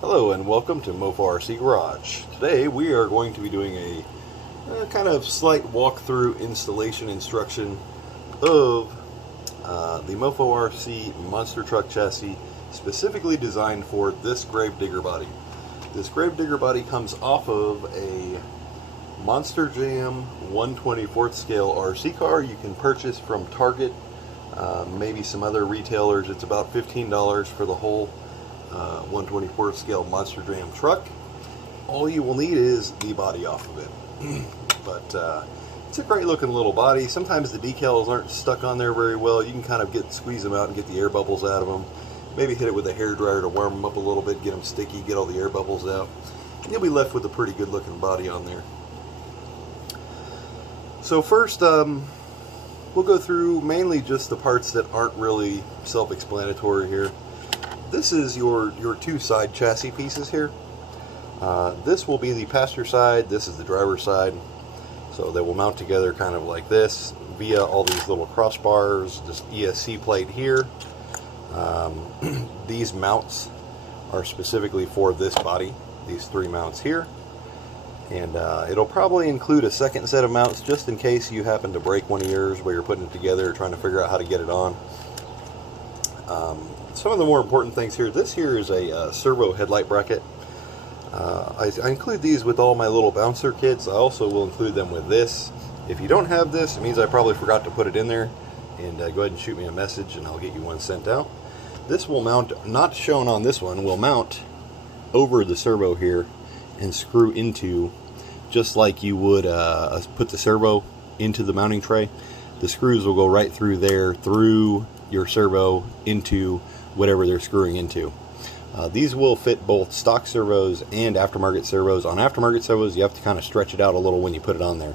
Hello and welcome to Mofo RC Garage. Today we are going to be doing a kind of slight walkthrough installation instruction of the Mofo RC monster truck chassis specifically designed for this Gravedigger body. This Gravedigger body comes off of a Monster Jam 1/24th scale RC car you can purchase from Target, maybe some other retailers. It's about $15 for the whole 1/24th scale Monster Jam truck. All you will need is the body off of it. But it's a great looking little body. Sometimes the decals aren't stuck on there very well. You can kind of squeeze them out and get the air bubbles out of them. Maybe hit it with a hairdryer to warm them up a little bit, get them sticky, get all the air bubbles out. And you'll be left with a pretty good looking body on there. So first, we'll go through mainly just the parts that aren't really self-explanatory here. This is your two side chassis pieces here. This will be the passenger side, this is the driver's side. So they will mount together kind of like this via all these little crossbars, this ESC plate here. These mounts are specifically for this body, these three mounts here. And it'll probably include a second set of mounts just in case you happen to break one of yours while you're putting it together or trying to figure out how to get it on. Some of the more important things here, this here is a Servo headlight bracket. I include these with all my little bouncer kits. I also will include them with this. If you don't have this, it means I probably forgot to put it in there. And go ahead and shoot me a message and I'll get you one sent out. This will mount, not shown on this one, will mount over the servo here and screw into, just like you would put the servo into the mounting tray. The screws will go right through there, through your servo, into whatever they're screwing into. These will fit both stock servos and aftermarket servos. On aftermarket servos, you have to kind of stretch it out a little when you put it on there,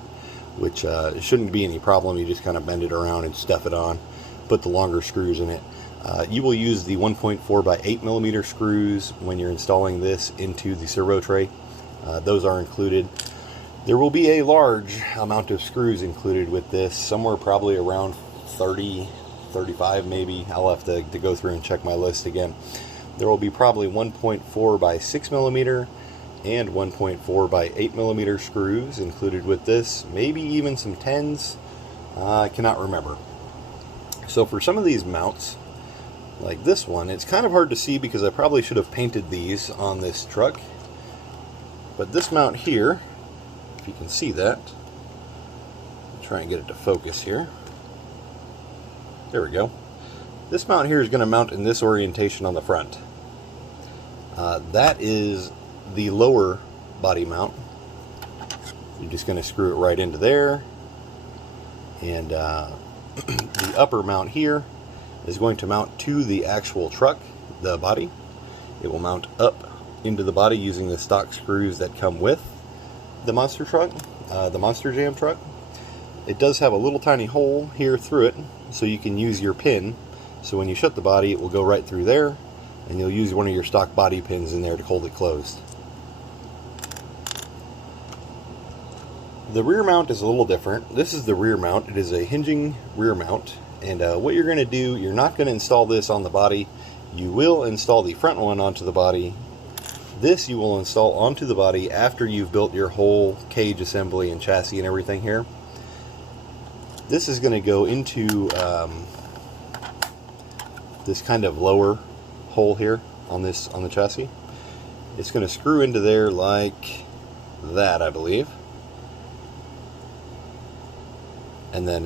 which shouldn't be any problem. You just kind of bend it around and stuff it on, put the longer screws in it. You will use the 1.4 by 8 millimeter screws when you're installing this into the servo tray. Those are included. There will be a large amount of screws included with this, somewhere probably around 30, 35 maybe. I'll have to go through and check my list again. There will be probably 1.4 by 6 millimeter and 1.4 by 8 millimeter screws included with this, maybe even some 10s. I cannot remember. So for some of these mounts, like this one, it's kind of hard to see because I probably should have painted these on this truck. But this mount here, if you can see that, I'll try and get it to focus here. There we go. This mount here is going to mount in this orientation on the front. That is the lower body mount. You're just going to screw it right into there. And the upper mount here is going to mount to the actual truck, the body. It will mount up into the body using the stock screws that come with the monster truck, the Monster Jam truck. It does have a little tiny hole here through it, so you can use your pin. So when you shut the body, it will go right through there, and you'll use one of your stock body pins in there to hold it closed. The rear mount is a little different. This is the rear mount. It is a hinging rear mount, and what you're going to do, you're not going to install this on the body. You will install the front one onto the body. This you will install onto the body after you've built your whole cage assembly and chassis and everything here. This is going to go into this kind of lower hole here on the chassis. It's going to screw into there like that, I believe. And then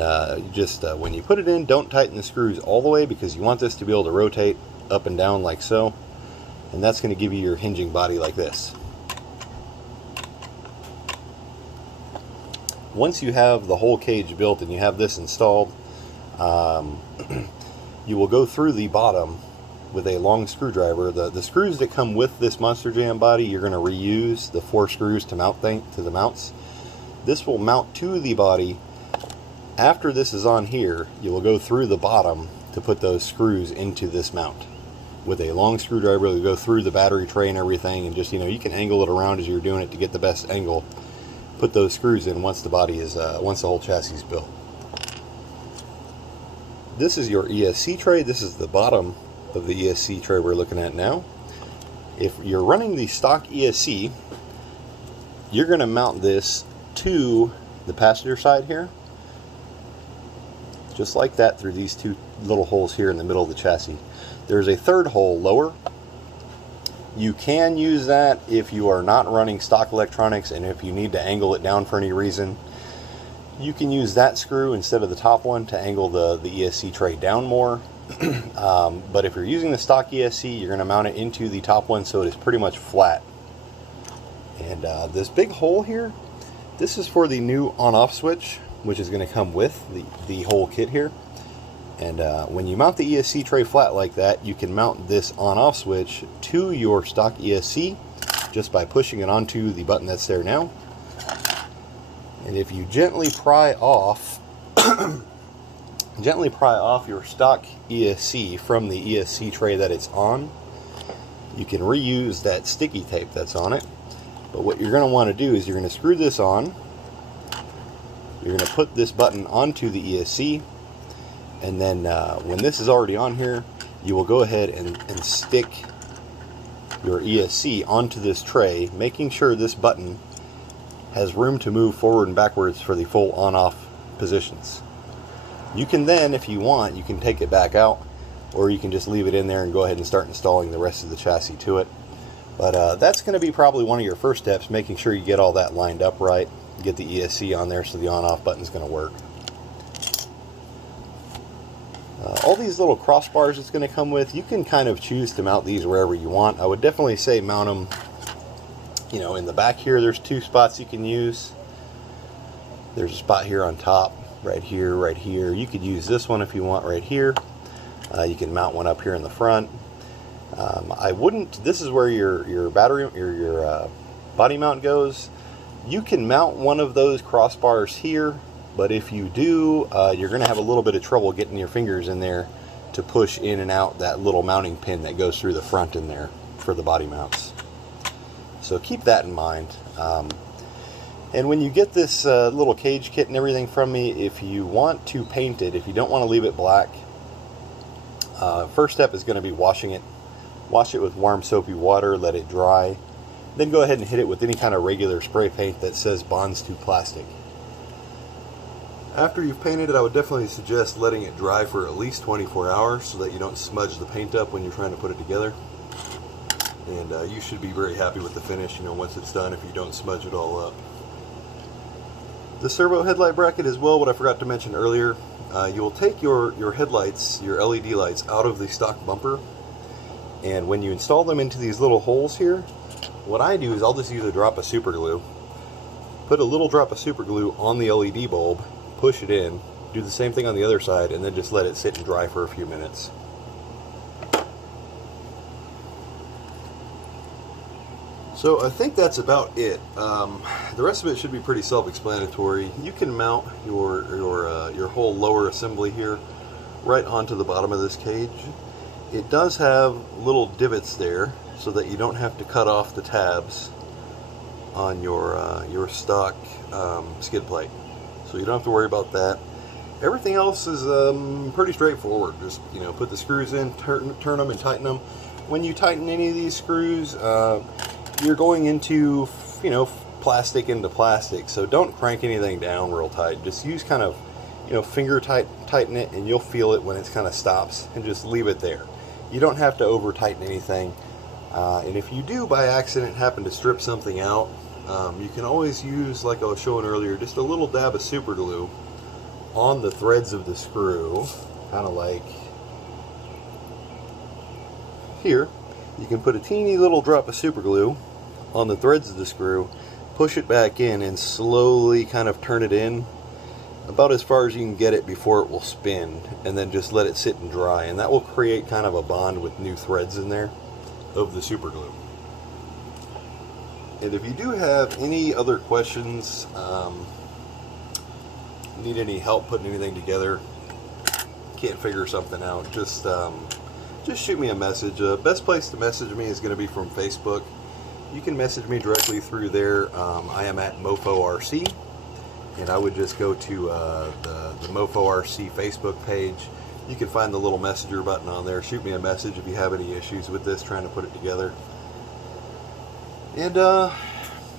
when you put it in, don't tighten the screws all the way because you want this to be able to rotate up and down like so. And that's going to give you your hinging body like this. Once you have the whole cage built and you have this installed, you will go through the bottom with a long screwdriver. The screws that come with this Monster Jam body, you're going to reuse the 4 screws to mount to the mounts. This will mount to the body. After this is on here, you will go through the bottom to put those screws into this mount. With a long screwdriver, you'll go through the battery tray and everything, and just, you can angle it around as you're doing it to get the best angle. Put those screws in once the body is, once the whole chassis is built. This is your ESC tray. This is the bottom of the ESC tray we're looking at now. If you're running the stock ESC, you're going to mount this to the passenger side here, just like that, through these two little holes here in the middle of the chassis. There's a third hole lower. You can use that if you are not running stock electronics and if you need to angle it down for any reason. You can use that screw instead of the top one to angle the ESC tray down more. But if you're using the stock ESC, you're going to mount it into the top one so it is pretty much flat. And this big hole here, this is for the new on-off switch, which is going to come with the whole kit here. And when you mount the ESC tray flat like that, you can mount this on-off switch to your stock ESC just by pushing it onto the button that's there now. And if you gently pry off your stock ESC from the ESC tray that it's on, you can reuse that sticky tape that's on it. But what you're going to want to do is you're going to screw this on, you're going to put this button onto the ESC, and then when this is already on here, you will go ahead and stick your ESC onto this tray, making sure this button has room to move forward and backwards for the full on-off positions. You can then, if you want, you can take it back out, or you can just leave it in there and go ahead and start installing the rest of the chassis to it. But that's going to be probably one of your first steps, making sure you get all that lined up right, get the ESC on there so the on-off button is going to work. All these little crossbars it's going to come with, you can kind of choose to mount these wherever you want. I would definitely say mount them, you know, in the back here. There's two spots you can use. There's a spot here on top, right here, right here. You could use this one if you want right here. You can mount one up here in the front. I wouldn't, this is where your battery, your body mount goes. You can mount one of those crossbars here, but if you do, you're going to have a little bit of trouble getting your fingers in there to push in and out that little mounting pin that goes through the front in there for the body mounts. So keep that in mind. And when you get this little cage kit and everything from me, if you want to paint it, if you don't want to leave it black, first step is going to be washing it. Wash it with warm soapy water, let it dry. Then go ahead and hit it with any kind of regular spray paint that says bonds to plastic. After you've painted it, I would definitely suggest letting it dry for at least 24 hours so that you don't smudge the paint up when you're trying to put it together. And you should be very happy with the finish, you know, once it's done, if you don't smudge it all up. The servo headlight bracket as well, what I forgot to mention earlier, you will take your headlights, your LED lights, out of the stock bumper. And when you install them into these little holes here, what I do is I'll just use a drop of super glue, put a little drop of super glue on the LED bulb, push it in, do the same thing on the other side, and then just let it sit and dry for a few minutes. So I think that's about it. The rest of it should be pretty self-explanatory. You can mount your whole lower assembly here right onto the bottom of this cage. It does have little divots there so that you don't have to cut off the tabs on your stock skid plate. So you don't have to worry about that. Everything else is pretty straightforward. Just, you know, put the screws in, turn them and tighten them. When you tighten any of these screws, you're going into, you know, plastic into plastic. So don't crank anything down real tight. Just use kind of, you know, finger tighten it, and you'll feel it when it kind of stops, and just leave it there. You don't have to over tighten anything. And if you do by accident happen to strip something out, you can always use, like I was showing earlier, just a little dab of super glue on the threads of the screw, kind of like here. You can put a teeny little drop of super glue on the threads of the screw, push it back in, and slowly kind of turn it in about as far as you can get it before it will spin, and then just let it sit and dry, and that will create kind of a bond with new threads in there of the super glue. And if you do have any other questions, need any help putting anything together, can't figure something out, just shoot me a message. Best place to message me is going to be from Facebook. You can message me directly through there. I am at Mofo RC, and I would just go to the Mofo RC Facebook page. You can find the little messenger button on there. Shoot me a message if you have any issues with this, trying to put it together. And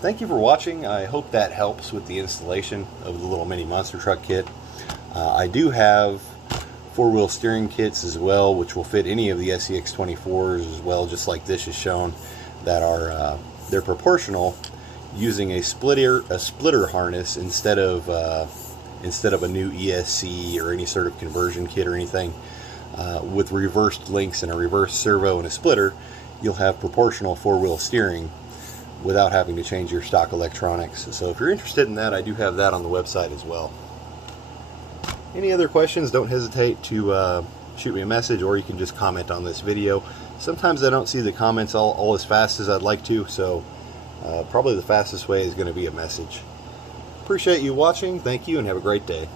thank you for watching. I hope that helps with the installation of the little mini monster truck kit. I do have four-wheel steering kits as well, which will fit any of the scx24s as well, just like this is shown, that are they're proportional, using a splitter harness instead of a new ESC or any sort of conversion kit or anything. With reversed links and a reverse servo and a splitter, you'll have proportional four-wheel steering without having to change your stock electronics. So if you're interested in that, I do have that on the website as well. Any other questions, don't hesitate to shoot me a message, or you can just comment on this video. Sometimes I don't see the comments all as fast as I'd like to, so probably the fastest way is going to be a message. Appreciate you watching, thank you, and have a great day.